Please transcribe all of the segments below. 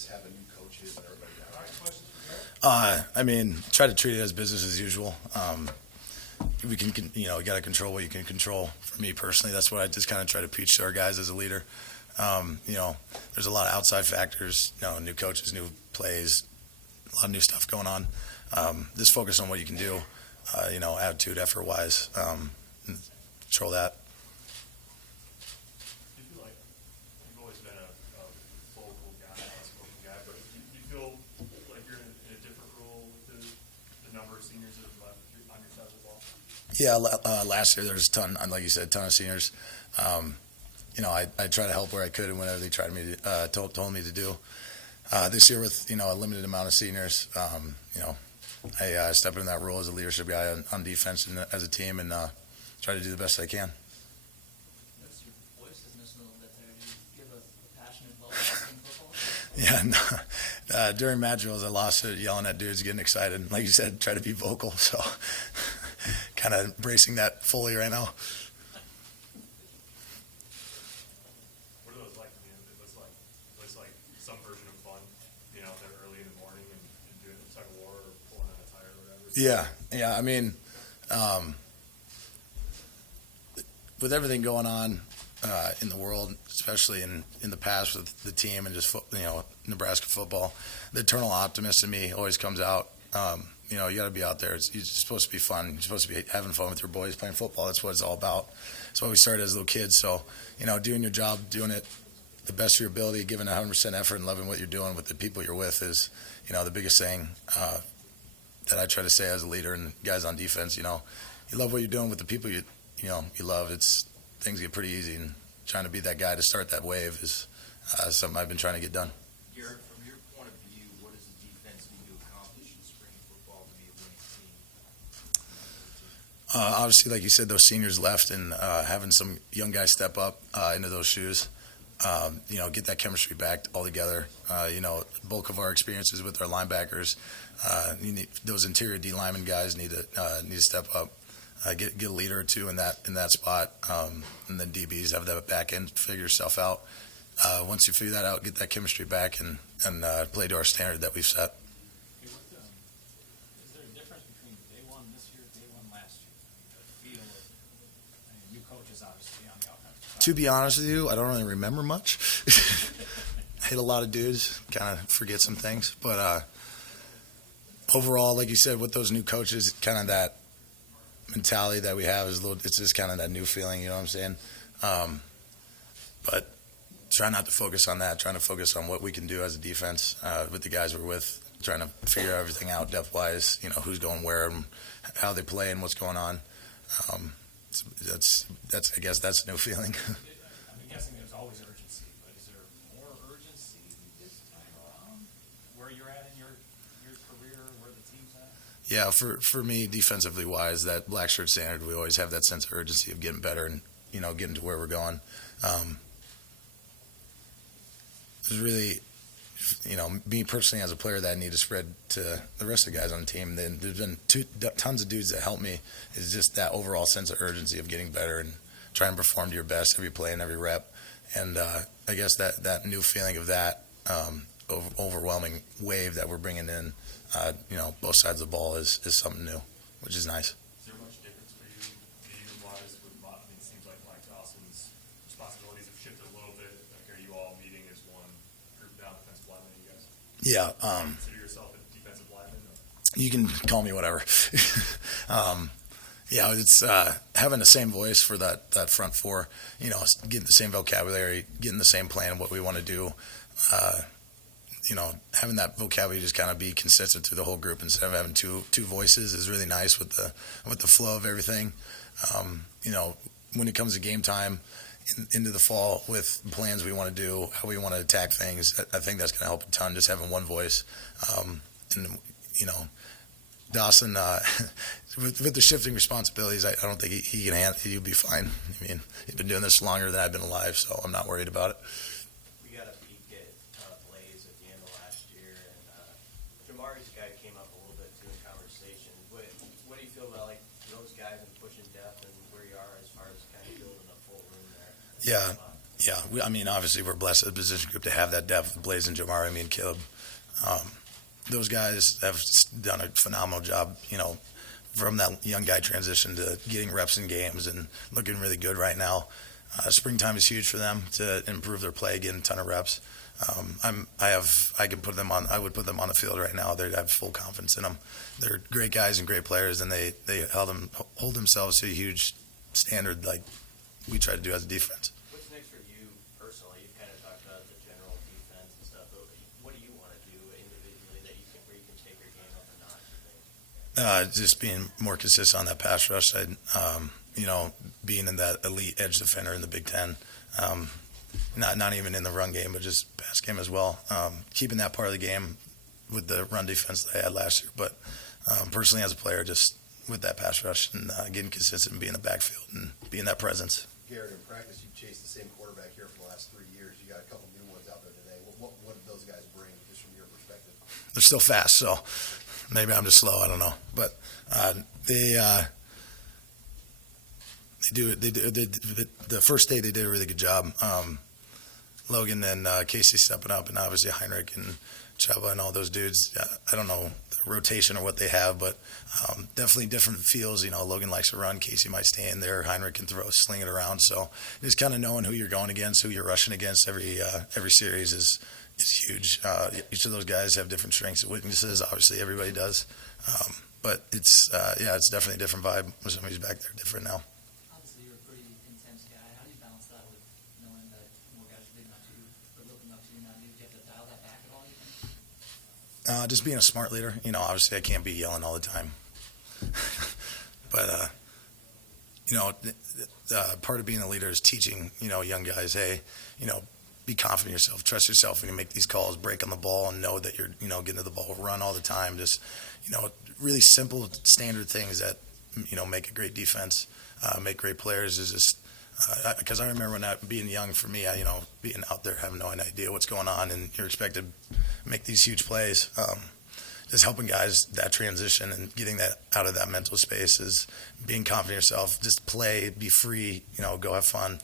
just having new coaches and everybody down? All right, questions for Garrett? I mean, try to treat it as business as usual. We can, you got to control what you can control. For me personally, that's what I just kind of try to preach to our guys as a leader. There's a lot of outside factors, new coaches, new plays, a lot of new stuff going on. Just focus on what you can do, attitude, effort-wise, control that. Do you feel like you've always been a vocal guy, outspoken guy, but do you feel like you're in a different role with the number of seniors that have left on your side of the ball? Yeah, last year there was a ton, like you said, a ton of seniors. I try to help where I could and whenever they told me to do. This year with, a limited amount of seniors, I step into that role as a leadership guy on defense and as a team and try to do the best I can. Notice your voice is missing a little bit there. Do you have a passionate level in football? Yeah, no. During match drills, I lost it yelling at dudes, getting excited. Like you said, try to be vocal. So kind of embracing that fully right now. What are those like? I mean, it looks like some version of fun, being out there early in the morning and doing a tug of war or pulling on a tire or whatever. Yeah. I mean, with everything going on in the world, especially in the past with the team and just Nebraska football, the eternal optimist in me always comes out. You got to be out there. It's supposed to be fun. You're supposed to be having fun with your boys playing football. That's what it's all about. That's why we started as little kids. So, doing your job, doing it the best of your ability, giving 100% effort and loving what you're doing with the people you're with is, the biggest thing that I try to say as a leader and guys on defense. You love what you're doing with the people you love. Things get pretty easy, and trying to be that guy to start that wave is something I've been trying to get done. Garrett, from your point of view, what does the defense need to accomplish in spring football to be a winning team? Obviously, like you said, those seniors left and having some young guys step up into those shoes, get that chemistry back all together. Bulk of our experiences with our linebackers, those interior D lineman guys need to step up. Get a leader or two in that spot, and then DBs have that back end figure yourself out. Once you figure that out, get that chemistry back and play to our standard that we've set. Is there a difference between day one this year, day one last year? The feel of new coaches, obviously, on the offensive side. To be honest with you, I don't really remember much. I hit a lot of dudes, kind of forget some things, but overall, like you said, with those new coaches, kind of that mentality that we have it's just kind of that new feeling, you know what I'm saying? But try not to focus on that, trying to focus on what we can do as a defense with the guys we're with, trying to figure everything out depth-wise, who's going where and how they play and what's going on. I guess that's a new feeling. I'm guessing there's always urgency, but is there more urgency this time around where you're at in your career, where the team's at? Yeah, for me, defensively wise, that black shirt standard, we always have that sense of urgency of getting better and, getting to where we're going. It's really, me personally as a player that I need to spread to the rest of the guys on the team. Then there's been tons of dudes that help me. Is just that overall sense of urgency of getting better and trying to perform to your best every play and every rep. And I guess that new feeling of that overwhelming wave that we're bringing in, both sides of the ball is something new, which is nice. Is there much difference for you, meeting-wise, with it seems like Mike Dawson's responsibilities have shifted a little bit. Like, are you all meeting as one group now, defensive lineman, you guys? Yeah. Consider yourself a defensive lineman? You can call me whatever. It's having the same voice for that front four, getting the same vocabulary, getting the same plan of what we want to do. Having that vocabulary just kind of be consistent through the whole group instead of having two voices is really nice with the flow of everything. When it comes to game time into the fall with plans we want to do, how we want to attack things, I think that's going to help a ton, just having one voice. Dawson, with the shifting responsibilities, I don't think he can handle. He'll be fine. I mean, he's been doing this longer than I've been alive, so I'm not worried about it. We got a peek at Blaze at the end of last year, and Jamari's guy came up a little bit too in conversation. What do you feel about those guys and pushing depth and where you are as far as kind of building a full room there? Yeah, I mean, obviously we're blessed as a position group to have that depth with Blaze and Jamari, me and Caleb. Those guys have done a phenomenal job, from that young guy transition to getting reps in games and looking really good right now. Springtime is huge for them to improve their play, get a ton of reps. I would put them on the field right now. I have full confidence in them. They're great guys and great players, and they hold themselves to a huge standard like we try to do as a defense. What's next for you personally? You've kind of talked about the general defense and stuff, but what do you want to do individually where you can take your game up a notch, you think? Just being more consistent on that pass rush side. Being in that elite edge defender in the Big Ten. Not even in the run game, but just pass game as well. Keeping that part of the game with the run defense that I had last year. But personally, as a player, just with that pass rush and getting consistent and being in the backfield and being that presence. Garrett, in practice, you've chased the same quarterback here for the last 3 years. You got a couple new ones out there today. What did those guys bring, just from your perspective? They're still fast, so maybe I'm just slow. I don't know, but they do. The first day they did a really good job. Logan and Casey stepping up, and obviously Heinrich and Chuba and all those dudes. I don't know the rotation or what they have, but definitely different feels. Logan likes to run. Casey might stay in there. Heinrich can sling it around. So just kind of knowing who you're going against, who you're rushing against every series is huge. Each of those guys have different strengths and weaknesses. Obviously, everybody does. But it's definitely a different vibe when somebody's back there different now. Obviously, you're a pretty intense guy. How do you balance that with knowing that more guys are looking up to you, or looking up to you now? Do you have to dial that back at all, you think? Just being a smart leader. Obviously I can't be yelling all the time. But, part of being a leader is teaching, young guys, hey, be confident in yourself, trust yourself when you make these calls, break on the ball and know that you're, getting to the ball, run all the time. Just, really simple standard things that, make a great defense, make great players is just, because I remember when being young for me, being out there having no idea what's going on and you're expected to make these huge plays. Just helping guys that transition and getting that out of that mental space is being confident in yourself. Just play, be free, go have fun,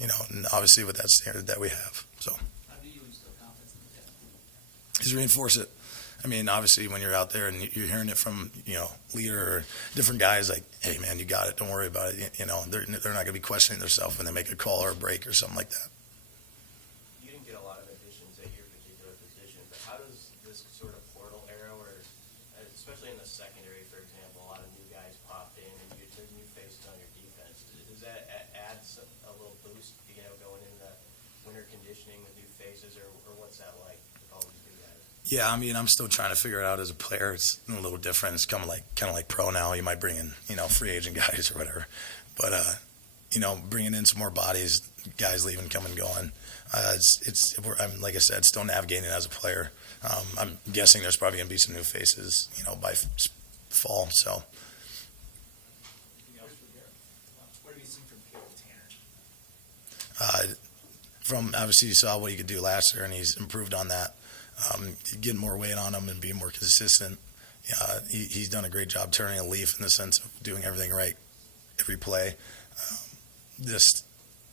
and obviously with that standard that we have. So How do you instill confidence in the guys? just reinforce it. I mean, obviously when you're out there and you're hearing it from, leader or different guys like, hey man, you got it. Don't worry about it. They're not going to be questioning themselves when they make a call or a break or something like that. You didn't get a lot of additions at your particular position, but how does this sort of portal era where, especially in the secondary, for example, a lot of new guys popped in and there's new faces on your defense, does that add a little boost, going into winter conditioning with new faces, or what's that like with all these new guys? Yeah, I mean, I'm still trying to figure it out as a player. It's a little different. It's kind of like pro now. You might bring in, free agent guys or whatever. But, bringing in some more bodies, guys leaving, coming, going. I'm, like I said, still navigating as a player. I'm guessing there's probably going to be some new faces, by fall. So, What have you seen from Caleb Tanner? from obviously you saw what he could do last year, and he's improved on that. Getting more weight on him and being more consistent. He's done a great job turning a leaf in the sense of doing everything right every play. Just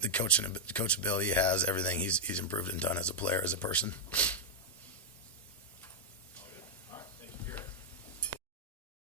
the coachability he has, everything he's improved and done as a player, as a person.